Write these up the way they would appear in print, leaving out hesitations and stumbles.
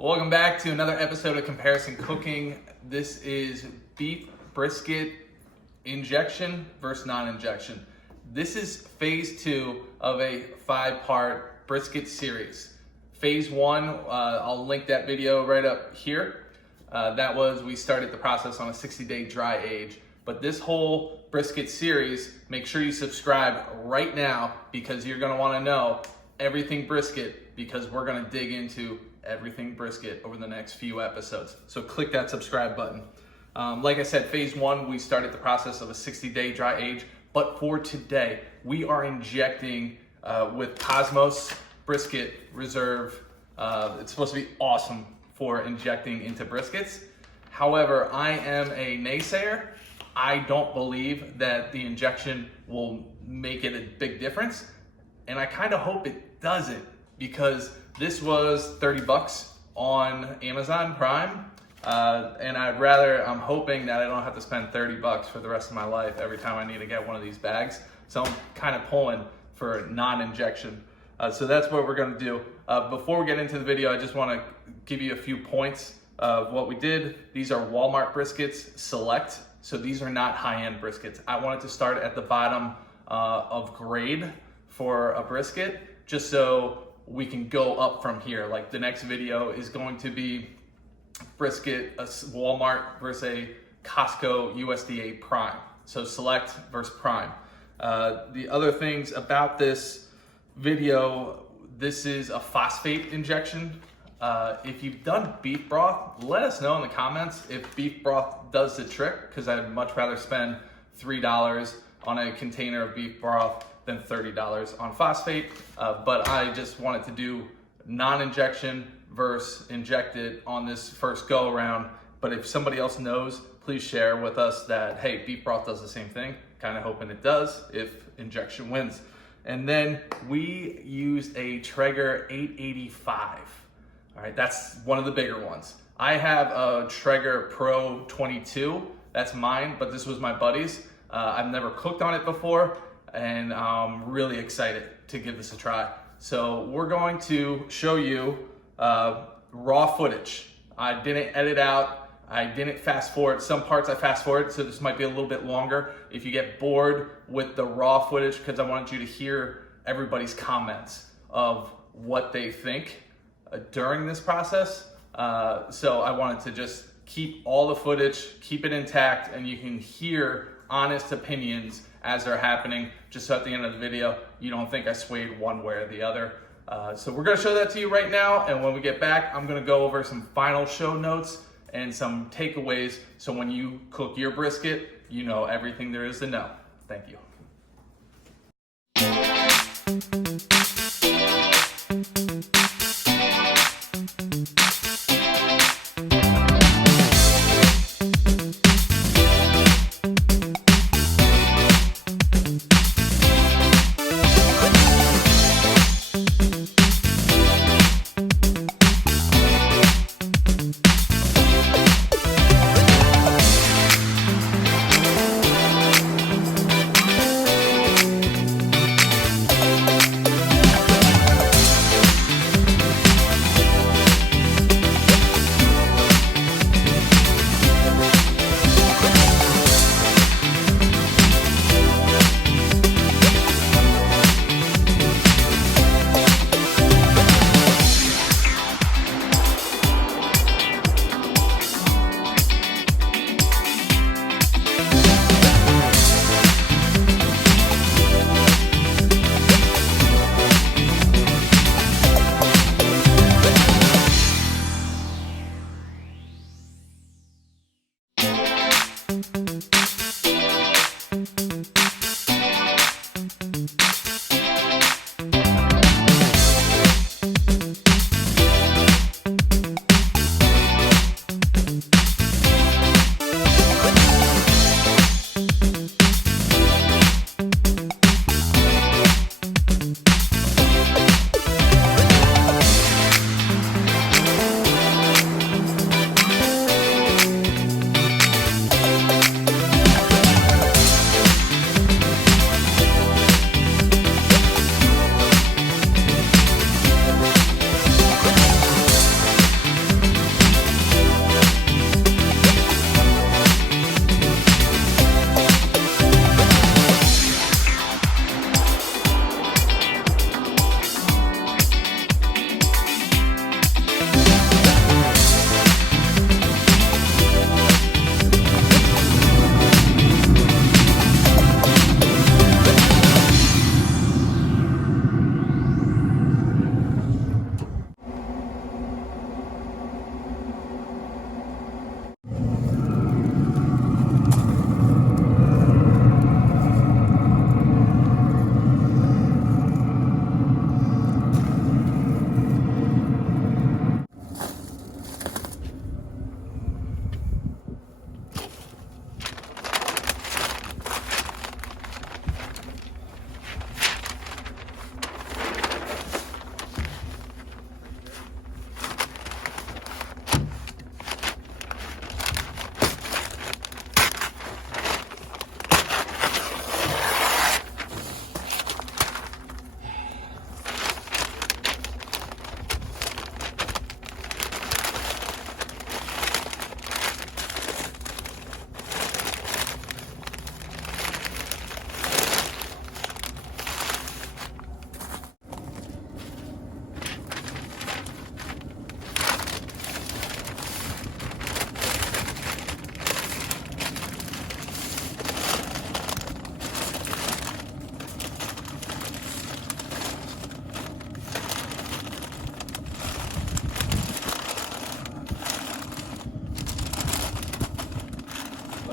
Welcome back to another episode of Comparison Cooking. This is beef brisket injection versus non-injection. This is phase 2 of a 5-part brisket series. Phase 1, I'll link that video right up here. We started the process on a 60-day dry age. But this whole brisket series, make sure you subscribe right now because you're gonna wanna know everything brisket, because we're gonna dig into everything brisket over the next few episodes. So click that subscribe button. Like I said, phase 1, we started the process of a 60-day dry age, but for today, we are injecting with Cosmos Brisket Reserve. It's supposed to be awesome for injecting into briskets. However, I am a naysayer. I don't believe that the injection will make it a big difference. And I kind of hope it doesn't, because this was 30 bucks on Amazon Prime. And I'm hoping that I don't have to spend 30 bucks for the rest of my life every time I need to get one of these bags. So I'm kind of pulling for non-injection. So that's what we're gonna do. Before we get into the video, I just wanna give you a few points of what we did. These are Walmart briskets select. So these are not high-end briskets. I wanted to start at the bottom of grade for a brisket, just so we can go up from here. Like the next video is going to be brisket, a Walmart versus a Costco USDA Prime. So select versus Prime. The other things about this video, this is a phosphate injection. If you've done beef broth, let us know in the comments if beef broth does the trick, because I'd much rather spend $3 on a container of beef broth than $30 on phosphate. But I just wanted to do non-injection versus injected on this first go around. But if somebody else knows, please share with us that, hey, beef broth does the same thing. Kind of hoping it does if injection wins. And then we used a Traeger 885. All right, that's one of the bigger ones. I have a Traeger Pro 22, that's mine, but this was my buddy's. I've never cooked on it before, and I'm really excited to give this a try. So we're going to show you raw footage. I didn't edit out, I didn't fast forward. Some parts I fast forward, so this might be a little bit longer. If you get bored with the raw footage, because I wanted you to hear everybody's comments of what they think during this process. So I wanted to just keep all the footage, keep it intact, and you can hear honest opinions as they're happening, just so at the end of the video, you don't think I swayed one way or the other. So we're gonna show that to you right now, and when we get back, I'm gonna go over some final show notes and some takeaways, so when you cook your brisket, you know everything there is to know. Thank you.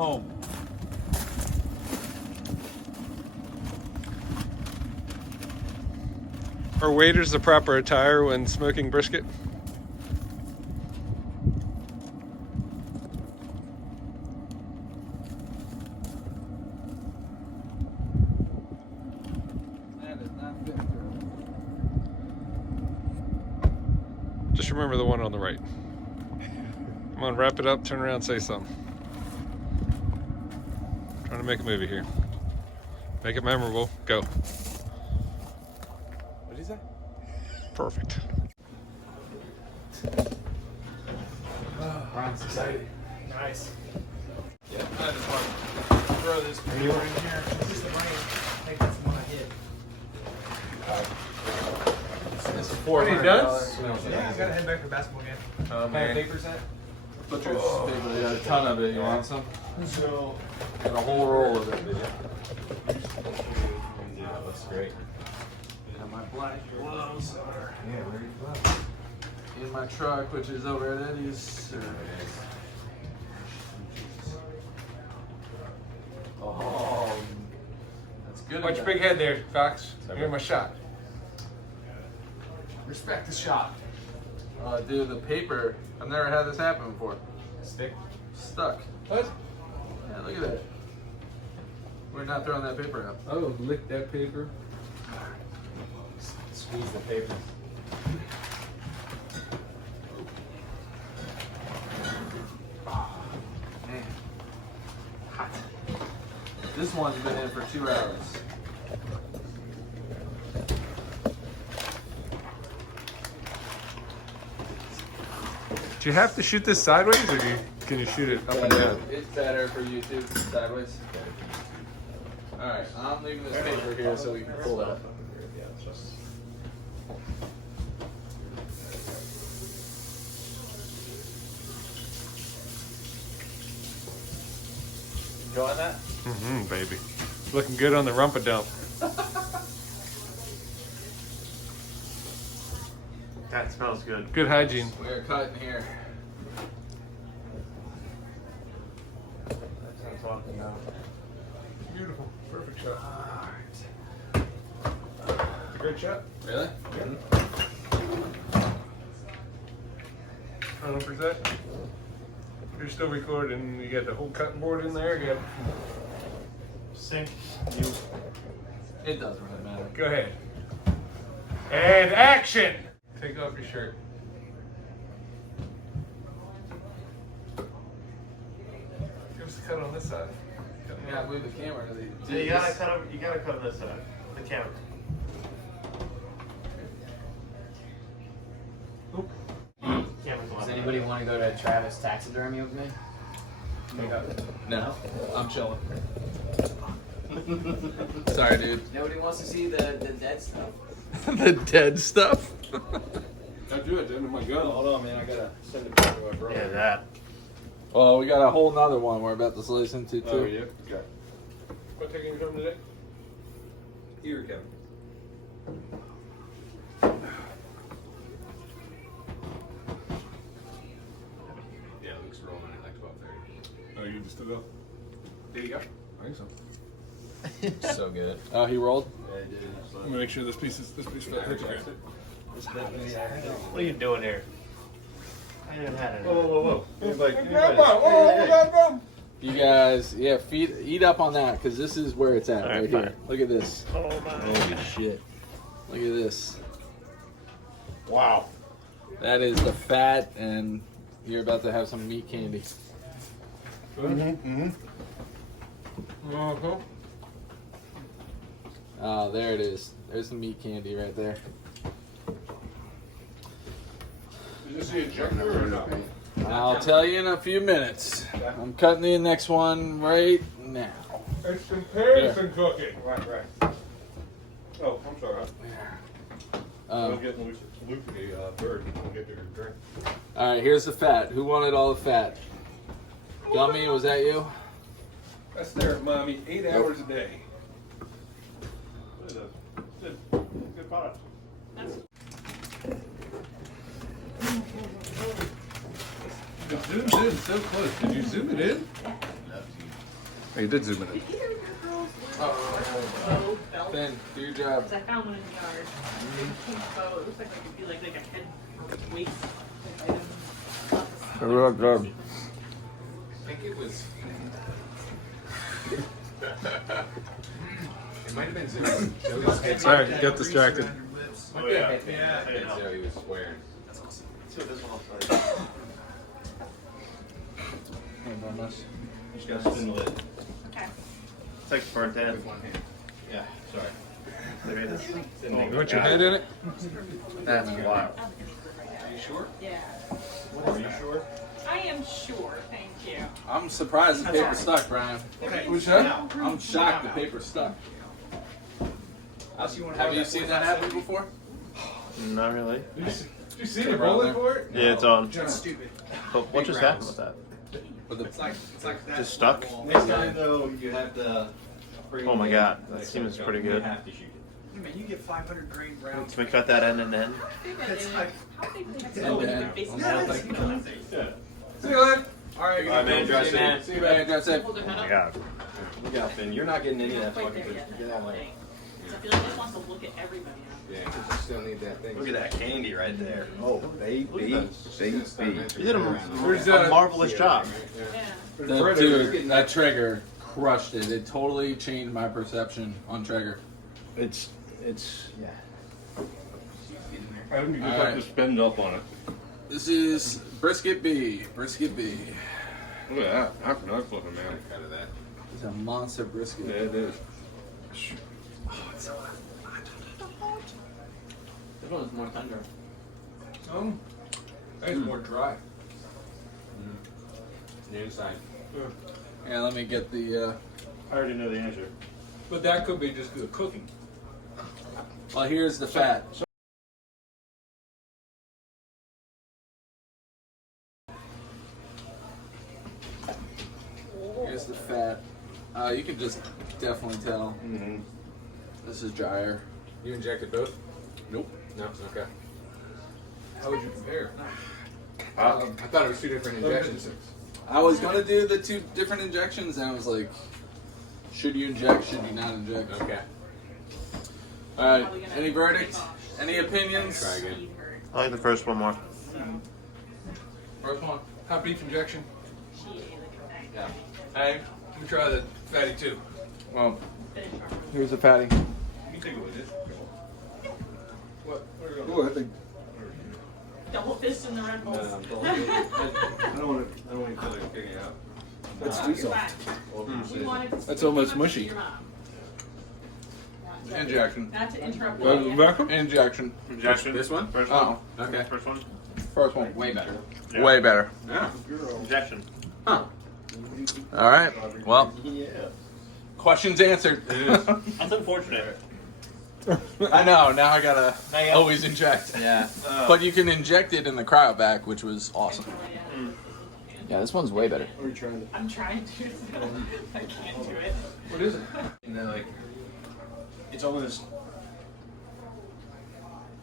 Oh. Are waders the proper attire when smoking brisket? That is not good. Just remember the one on the right. Come on, wrap it up, turn around, say something. Trying to make a movie here. Make it memorable. Go. What did he say? Perfect. Brian's excited. Nice. Yeah, I just want to throw this paper in here. It's just the rain. I think that's the one I hit. It's $400. What, are you done? Yeah, I gotta head back to the basketball game. Oh, How many papers that? Butcher's paper. They got a ton of it. You want some? So, Got a whole roll of it. yeah, that's great. And my black gloves are in my truck, which is over at Eddie's. Oh, that's good. Watch your big head there, Fox. Here's my shot. Respect the shot. Dude, the paper. I've never had this happen before. Stick. Stuck. What? Yeah, look at that. We're not throwing that paper out. Oh, lick that paper. Squeeze the paper. Man. Hot. This one's been in for 2 hours. Do you have to shoot this sideways, or can you shoot it up and down? It's better for YouTube sideways. Alright, I'm leaving this paper here so we can pull it up. Enjoying that? Mm-hmm, baby. Looking good on the rumpa dump. That smells good. Good hygiene. We're cutting here. That's what I'm talking about. Beautiful. Perfect shot. It's a great shot. Really? 100%. You're still recording. You got the whole cutting board in there. You got... Sink. You. It doesn't really matter. Go ahead. And action! Take off your shirt. Give us a cut on this side. You gotta move the camera to the. Yeah, you gotta cut him. You gotta cut him this side. The camera. Camera's Does on. anybody want to go to Travis Taxidermy with me? No, I'm chilling. Sorry, dude. Nobody wants to see the dead stuff. The dead stuff? Don't do it, then. My gun. Hold on, man. I gotta send it back to my brother. Yeah, that. Well, we got a whole nother one we're about to slice into, too. Oh, yeah? Okay. What taking you home today? Here, Kevin. Yeah, Luke's rolling at like 12:30. Oh, you just still go? Did he go? I think so. So good. Oh, he rolled? I'm gonna make sure this piece fits the ground. What are you doing here? I haven't had it. Whoa. You guys, yeah, eat up on that, because this is where it's at, All right, right fine. here. Look at this. Oh my. Holy shit. Look at this. Wow. That is the fat, and you're about to have some meat candy. Oh, there it is. There's the meat candy right there. Is this the injector or not? I'll tell you in a few minutes. I'm cutting the next one right now. It's comparison cooking. Right. Oh, I'm sorry. Um, We'll get Luke a bird. We'll get their drink. all right, here's the fat. Who wanted all the fat? Gummy, was that you? That's there, mommy. 8 hours a day. What is this? Good product. It zooms in so close. Did you zoom it in? Oh, you did zoom it in. Either of your girls wear Oh, bow belt? Ben, do your job. Because I found one in the yard. Pink bow. It looks like it could be like a head or waist item. I think it was. It might have been Zoe. Sorry, got distracted. Oh, yeah. Yeah. I didn't know he was swearing. Let's see what this one looks like. You just gotta spin the lid. Okay. It's like burnt end. With one hand. Yeah, sorry. Look at this. You want your head in it? That's wild. Are you sure? Yeah. Are you sure? I am sure. Thank you. I'm surprised the paper stuck, Brian. What's that? I'm shocked the paper stuck. Have you seen that happen before? Not really. Did you see the bullet for it? Yeah, it's on. That's stupid. But what just happened with that? With the, It's like that. Just stuck? Next time though, you have to. Oh my god, that seems pretty good. You have to shoot it. Man, you get 500 grain rounds. Can we cut that end and end? It's like, How big is And it? then- Basically, No, like, Yeah. see you later. All right, All right, man, drive safe. See you, man. Drive safe. hold their Oh head my up. god. Look out, Finn. You're not getting any of Not that quite fucking there good. yet. Get that one. So I feel like he wants to look at everybody now. Yeah, because you still need that thing. Look at that candy right there. Oh, baby, Just baby. You did a Where's marvelous job. Yeah. That dude, that Traeger crushed it. It totally changed my perception on Traeger. It's, yeah. I think you just All have to right. spend up on it. This is Brisket B. Brisket B. Look at that. That's nice looking, man. Out of that. It's a monster brisket. Yeah, it is. This one's more tender. It's more dry. The inside. Yeah, let me get the. I already know the answer. But that could be just good cooking. Well, here's the fat. Here's the fat. You can just definitely tell. Mm-hmm. This is drier. You injected both? Nope. No. Okay. How would you compare? I Uh, thought it was two different injections. I was gonna do the two different injections, and I was like, should you inject? Should you not inject? Okay. All right. Any verdict? Any opinions? Try again. I like the first one more. First one. Hot beef injection. Yeah. Hey, let me try the fatty too. Well, here's the fatty. You take it with it. What? Ooh, I think. Double fist in the Red Bulls. I don't want to feel like picking it out. Let's do You're something. fine. We wanted to- That's almost we wanted to mushy. see your mom. Not to- Injection. Not to interrupt. Well, you. Beckham? Injection. Injection. This one? First Oh, one. Okay. First one. first one. Way better. Yeah. Way better. Yeah. Injection. Huh. All right. Well, Yeah. questions answered. That's unfortunate. I know. Now I gotta Now you- always inject. Yeah. But you can inject it in the cryo bag, which was awesome. Yeah, this one's way better. I'm trying to. I can't do it. What is it? And then like, it's almost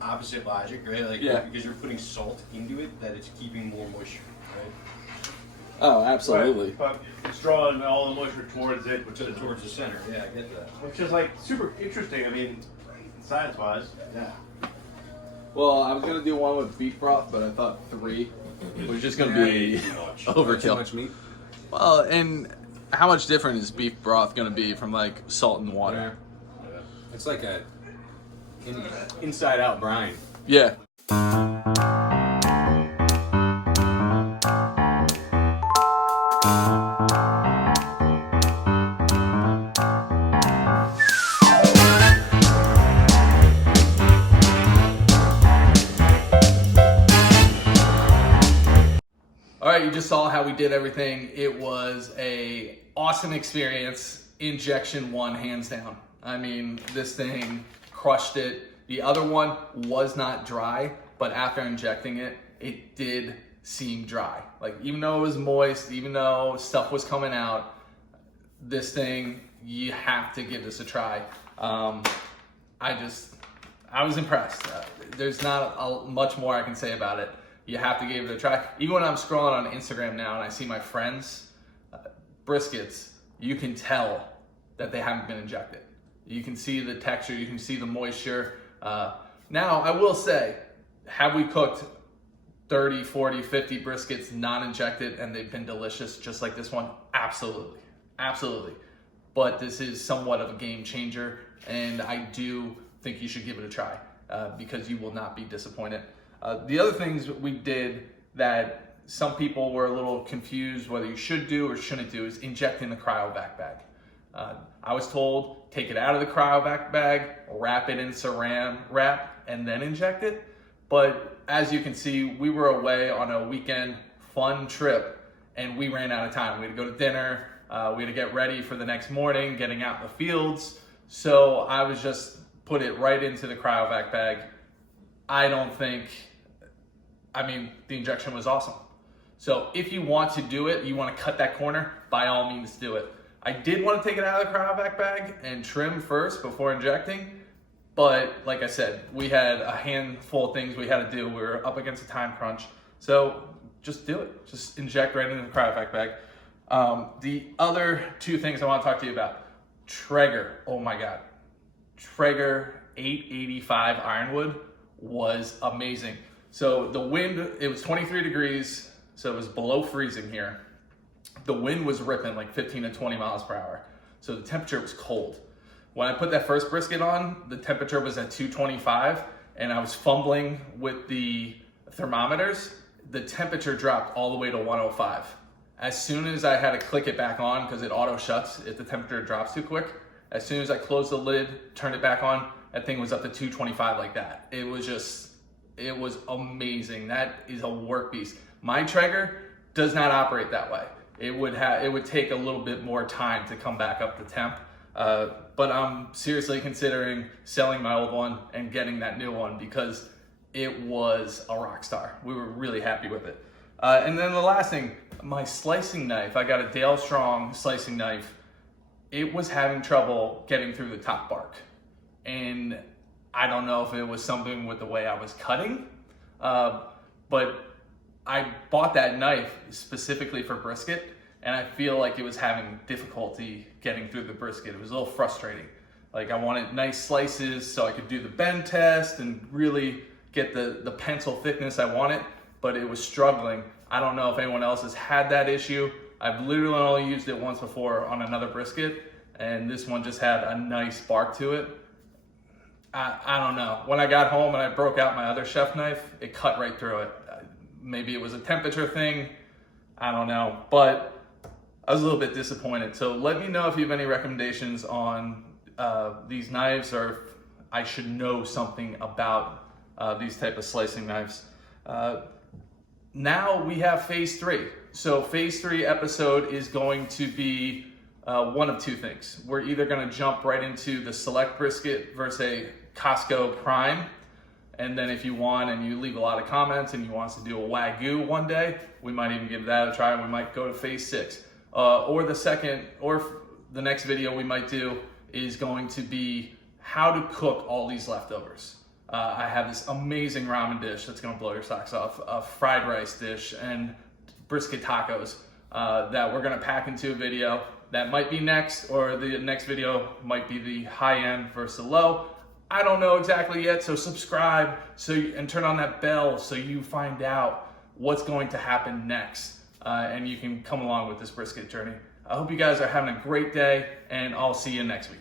opposite logic, right? Like, Yeah. because you're putting salt into it, that it's keeping more moisture, right? Oh, absolutely. But it's drawing all the moisture towards it, which is Towards the center. Yeah, I get that. which is like super interesting. I mean, science-wise. Yeah. Well, I was gonna do one with beef broth, but I thought 3 was just gonna be Too much. Too overkill. much meat? Well, and how much different is beef broth gonna be from like salt and water? Yeah. It's like a inside out brine. Yeah. All right, you just saw how we did everything. It was a awesome experience. Injection 1, hands down. I mean, this thing crushed it. The other one was not dry, but after injecting it, it did seem dry. Like, even though it was moist, even though stuff was coming out, this thing, you have to give this a try. I was impressed. There's not much more I can say about it. You have to give it a try. Even when I'm scrolling on Instagram now and I see my friends, briskets you can tell that they haven't been injected. You can see the texture, you can see the moisture. Now, I will say, have we cooked 30, 40, 50 briskets non-injected and they've been delicious just like this one? Absolutely, absolutely. But this is somewhat of a game changer, and I do think you should give it a try because you will not be disappointed. The other things we did that some people were a little confused whether you should do or shouldn't do is injecting the cryovac bag. I was told, take it out of the cryovac bag, wrap it in saran wrap, and then inject it. But as you can see, we were away on a weekend fun trip and we ran out of time. We had to go to dinner, we had to get ready for the next morning, getting out in the fields. So I was just put it right into the cryovac bag. The injection was awesome. So if you want to do it, you want to cut that corner, by all means do it. I did want to take it out of the cryovac bag and trim first before injecting, but like I said, we had a handful of things we had to do. We were up against a time crunch. So just do it. Just inject right into the cryovac bag. The other two things I want to talk to you about. Traeger, oh my God. Traeger 885 Ironwood was amazing. So the wind, it was 23 degrees, so it was below freezing here. The wind was ripping like 15 to 20 miles per hour. So the temperature was cold. When I put that first brisket on, the temperature was at 225 and I was fumbling with the thermometers. The temperature dropped all the way to 105. As soon as I had to click it back on, because it auto shuts if the temperature drops too quick, as soon as I closed the lid, turned it back on, that thing was up to 225 like that. It was amazing. That is a work piece. My Traeger does not operate that way. It would take a little bit more time to come back up to temp. But I'm seriously considering selling my old one and getting that new one because it was a rock star. We were really happy with it. And then the last thing, my slicing knife, I got a Dale Strong slicing knife. It was having trouble getting through the top bark. And I don't know if it was something with the way I was cutting, but I bought that knife specifically for brisket, and I feel like it was having difficulty getting through the brisket. It was a little frustrating. Like I wanted nice slices so I could do the bend test and really get the pencil thickness I wanted, but it was struggling. I don't know if anyone else has had that issue. I've literally only used it once before on another brisket, and this one just had a nice bark to it. I don't know. When I got home and I broke out my other chef knife, it cut right through it. Maybe it was a temperature thing. I don't know. But I was a little bit disappointed. So let me know if you have any recommendations on these knives, or if I should know something about these type of slicing knives. Now we have phase 3. So phase 3 episode is going to be one of two things. We're either going to jump right into the select brisket versus a Costco prime, and then if you want and you leave a lot of comments and you want us to do a Wagyu one day, we might even give that a try. We might go to phase 6, or the next video we might do is going to be how to cook all these leftovers. I have this amazing ramen dish that's going to blow your socks off, a fried rice dish and brisket tacos that we're going to pack into a video. That might be next, or the next video might be the high end versus the low. I don't know exactly yet, so subscribe and turn on that bell so you find out what's going to happen next, and you can come along with this brisket journey. I hope you guys are having a great day, and I'll see you next week.